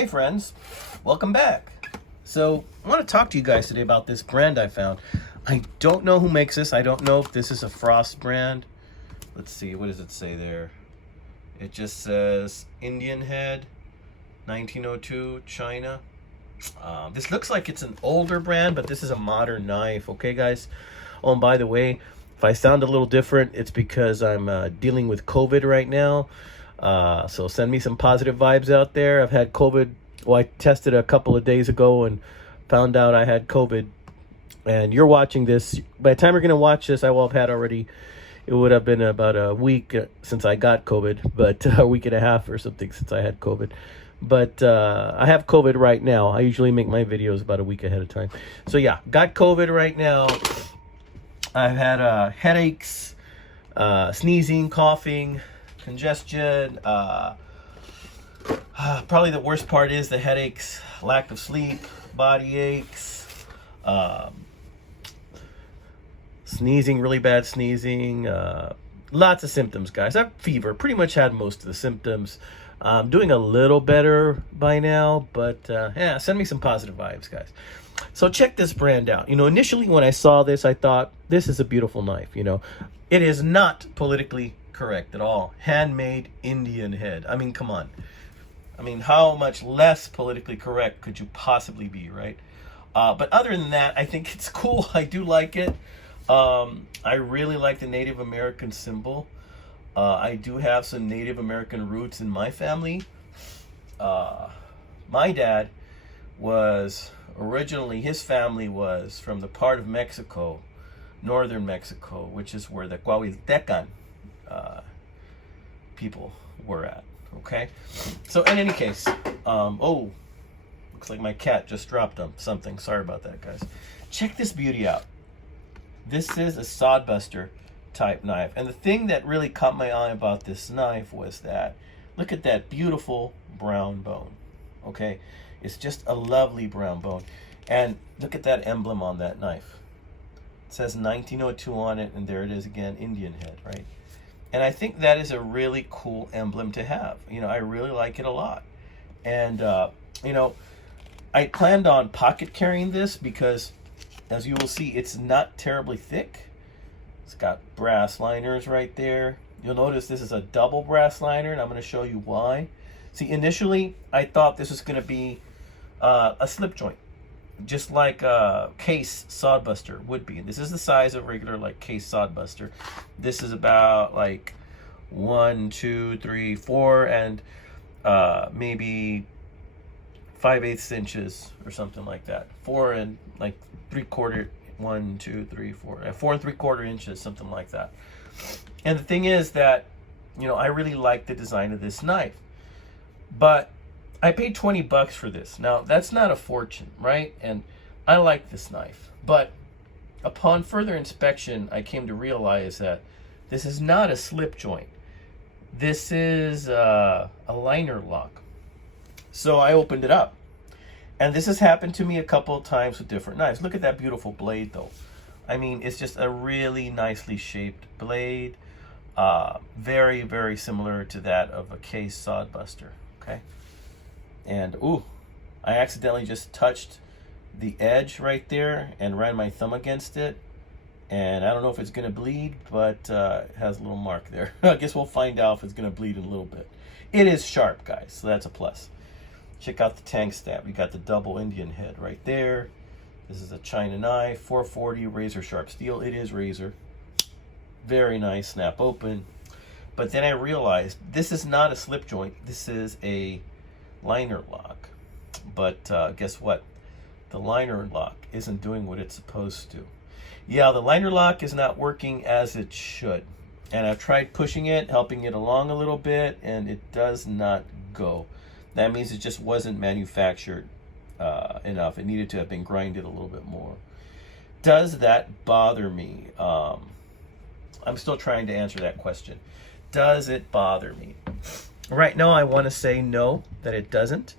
Hey friends, welcome back. So I want to talk to you guys today about this brand I found. I don't know who makes this. I don't know if this is a Frost brand. Let's see, what does it say there? It just says Indian Head, 1902, China. This looks like it's an older brand, but this is a modern knife. Okay, guys? Oh, and by the way, if I sound a little different, it's because I'm dealing with COVID right now. So send me some positive vibes out there. I've had COVID. Well, I tested a couple of days ago and found out I had COVID. And you're watching this. By the time you're going to watch this, I will have had already. It would have been about a week since I got COVID, but a week and a half or something since I had COVID. But I have COVID right now. I usually make my videos about a week ahead of time. So yeah, got COVID right now. I've had headaches, sneezing, coughing, congestion. Probably the worst part is the headaches, lack of sleep, body aches, sneezing, really bad sneezing, lots of symptoms, guys. I have fever, pretty much had most of the symptoms. I'm doing a little better by now, but yeah, send me some positive vibes, guys. So check this brand out. Initially when I saw this, I thought, this is a beautiful knife. It is not politically correct at all. Handmade Indian Head. I mean, come on. I mean, how much less politically correct could you possibly be, right? But other than that, I think it's cool. I do like it. I really like the Native American symbol. I do have some Native American roots in my family. My dad was originally, his family was from the part of Mexico, northern Mexico, which is where the Coahuiltecan people were at. Okay, so in any case, oh, looks like my cat just dropped something. Sorry about that, guys. Check this beauty out. This is a Sodbuster type knife, and the thing that really caught my eye about this knife was that, look at that beautiful brown bone. Okay, it's just a lovely brown bone, and look at that emblem on that knife. It says 1902 on it, and there it is again, Indian Head, right? And I think that is a really cool emblem to have. I really like it a lot. And, I planned on pocket carrying this because, as you will see, it's not terribly thick. It's got brass liners right there. You'll notice this is a double brass liner, and I'm going to show you why. See, initially, I thought this was going to be a slip joint, just like a case Sodbuster would be. This is the size of regular case Sodbuster. This is about 1, 2, 3, 4, and maybe 5/8 inches or something like that. 4 and 3/4, 1, 2, 3, 4, 4 and 3/4 inches, something like that. And the thing is that, I really like the design of this knife, but I paid $20 for this. Now, that's not a fortune, right? And I like this knife. But upon further inspection, I came to realize that this is not a slip joint. This is a liner lock. So I opened it up. And this has happened to me a couple of times with different knives. Look at that beautiful blade, though. I mean, it's just a really nicely shaped blade. Very, very similar to that of a case Sodbuster, okay? And, ooh, I accidentally just touched the edge right there and ran my thumb against it. And I don't know if it's going to bleed, but it has a little mark there. I guess we'll find out if it's going to bleed in a little bit. It is sharp, guys, so that's a plus. Check out the tank stab. We got the double Indian Head right there. This is a China knife, 440 razor sharp steel. It is razor. Very nice, snap open. But then I realized this is not a slip joint. This is a liner lock. But guess what? The liner lock isn't doing what it's supposed to. Yeah, the liner lock is not working as it should. And I've tried pushing it, helping it along a little bit, and it does not go. That means it just wasn't manufactured enough. It needed to have been grinded a little bit more. Does that bother me? I'm still trying to answer that question. Does it bother me? Right now, I want to say no, that it doesn't,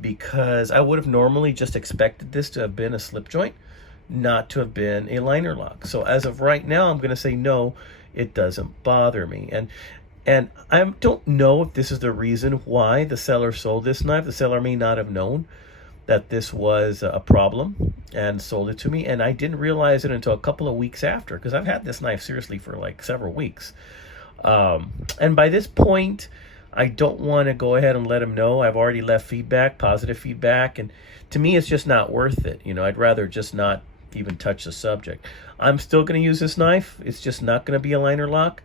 because I would have normally just expected this to have been a slip joint, not to have been a liner lock. So as of right now, I'm going to say no, it doesn't bother me. And And I don't know if this is the reason why the seller sold this knife. The seller may not have known that this was a problem and sold it to me. And I didn't realize it until a couple of weeks after, because I've had this knife seriously for like several weeks. And by this point, I don't want to go ahead and let him know. I've already left feedback, positive feedback. And to me, it's just not worth it. You know, I'd rather just not even touch the subject. I'm still going to use this knife. It's just not going to be a liner lock.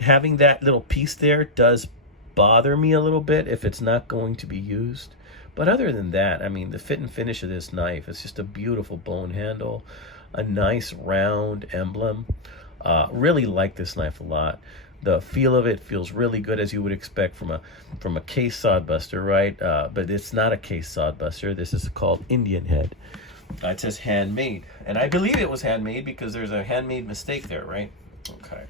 Having that little piece there does bother me a little bit if it's not going to be used. But other than that, I mean, the fit and finish of this knife, it's just a beautiful bone handle, a nice round emblem. Really like this knife a lot. The feel of it feels really good, as you would expect from a case Sodbuster, right? But it's not a case Sodbuster. This is called Indian head. It says handmade, and I believe it was handmade because there's a handmade mistake there, right? Okay.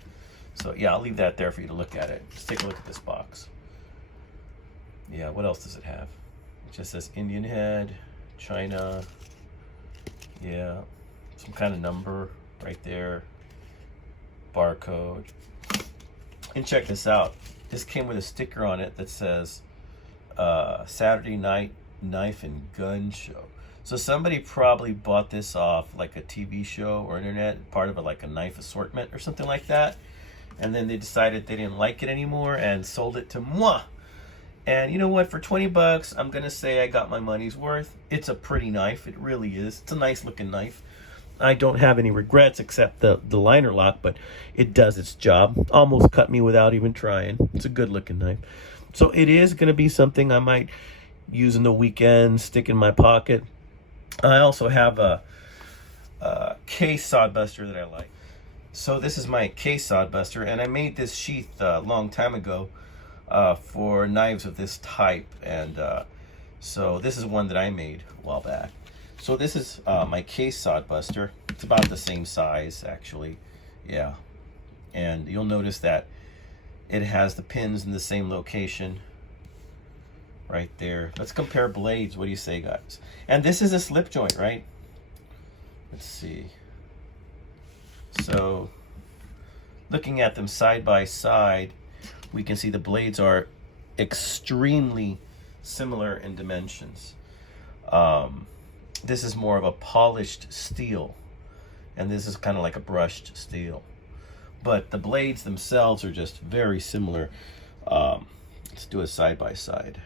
So yeah, I'll leave that there for you to look at it. Just take a look at this box. Yeah, what else does it have? It just says Indian head, China. Yeah, some kind of number right there. Barcode. And check this out. This came with a sticker on it that says Saturday Night Knife and Gun Show. So somebody probably bought this off like a TV show or internet, part of like a knife assortment or something like that. And then they decided they didn't like it anymore and sold it to moi. And you know what? For 20 bucks, I'm going to say I got my money's worth. It's a pretty knife. It really is. It's a nice looking knife. I don't have any regrets except the liner lock, but it does its job. Almost cut me without even trying. It's a good looking knife. So it is going to be something I might use in the weekend, stick in my pocket. I also have a case Sodbuster that I like. So this is my case Sodbuster, and I made this sheath a long time ago for knives of this type. And so this is one that I made a while back. So this is my case Sodbuster. It's about the same size, actually. Yeah. And you'll notice that it has the pins in the same location right there. Let's compare blades. What do you say, guys? And this is a slip joint, right? Let's see. So looking at them side by side, we can see the blades are extremely similar in dimensions. This is more of a polished steel, and this is kind of like a brushed steel. But the blades themselves are just very similar. Let's do a side by side.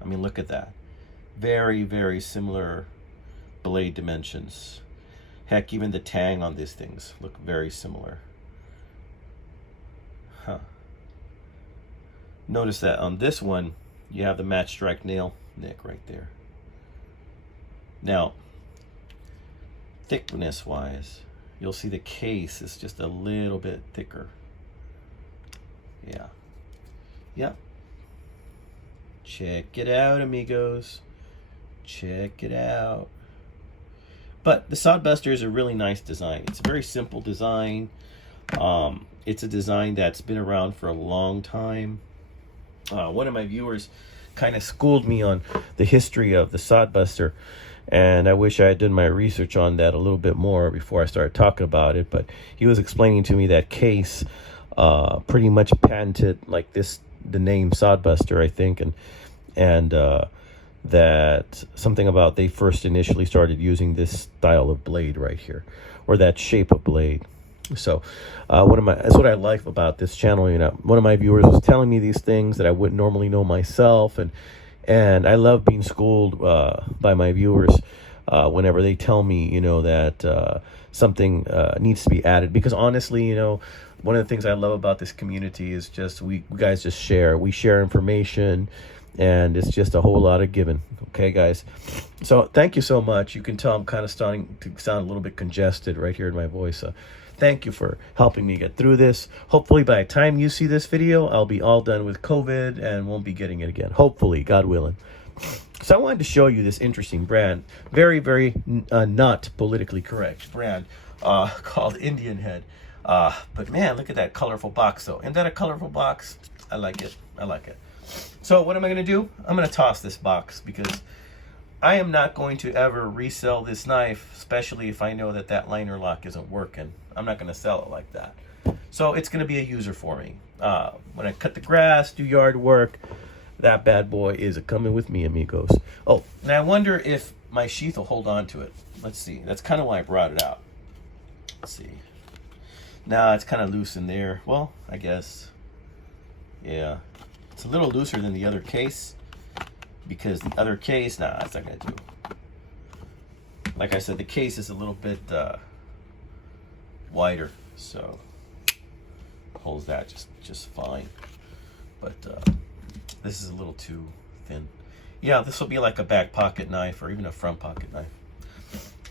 I mean, look at that. Very, very similar blade dimensions. Heck, even the tang on these things look very similar. Huh. Notice that on this one, you have the match strike nail nick right there. Now, thickness wise, you'll see the case is just a little bit thicker. Yeah. Yep. Check it out, amigos. Check it out. But the Sodbuster is a really nice design. It's a very simple design. It's a design that's been around for a long time. One of my viewers kind of schooled me on the history of the Sodbuster, and I wish I had done my research on that a little bit more before I started talking about it. But he was explaining to me that Case pretty much patented like this, the name Sodbuster, I think, and that something about they first initially started using this style of blade right here, or that shape of blade. So that's what I like about this channel. You know, one of my viewers was telling me these things that I wouldn't normally know myself, and I love being schooled by my viewers whenever they tell me, you know, that something needs to be added. Because honestly, you know, one of the things I love about this community is just we guys just share. We share information, and it's just a whole lot of giving. Okay, guys. So thank you so much. You can tell I'm kind of starting to sound a little bit congested right here in my voice. Thank you for helping me get through this. Hopefully by the time you see this video, I'll be all done with COVID and won't be getting it again. Hopefully, God willing. So I wanted to show you this interesting brand. Very, very not politically correct brand called Indian Head. But man, look at that colorful box though. Isn't that a colorful box? I like it. I like it. So what am I going to do? I'm going to toss this box because I am not going to ever resell this knife, especially if I know that that liner lock isn't working. I'm not going to sell it like that. So it's going to be a user for me. When I cut the grass, do yard work, that bad boy is coming with me, amigos. Oh, and I wonder if my sheath will hold on to it. Let's see. That's kind of why I brought it out. Let's see. Nah, it's kind of loose in there. Well, I guess. Yeah. It's a little looser than the other case, because the other case, nah, it's not going to do. Like I said, the case is a little bit wider, so holds that just fine. But this is a little too thin. Yeah, this will be like a back pocket knife or even a front pocket knife.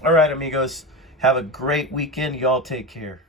All right, amigos, have a great weekend. Y'all take care.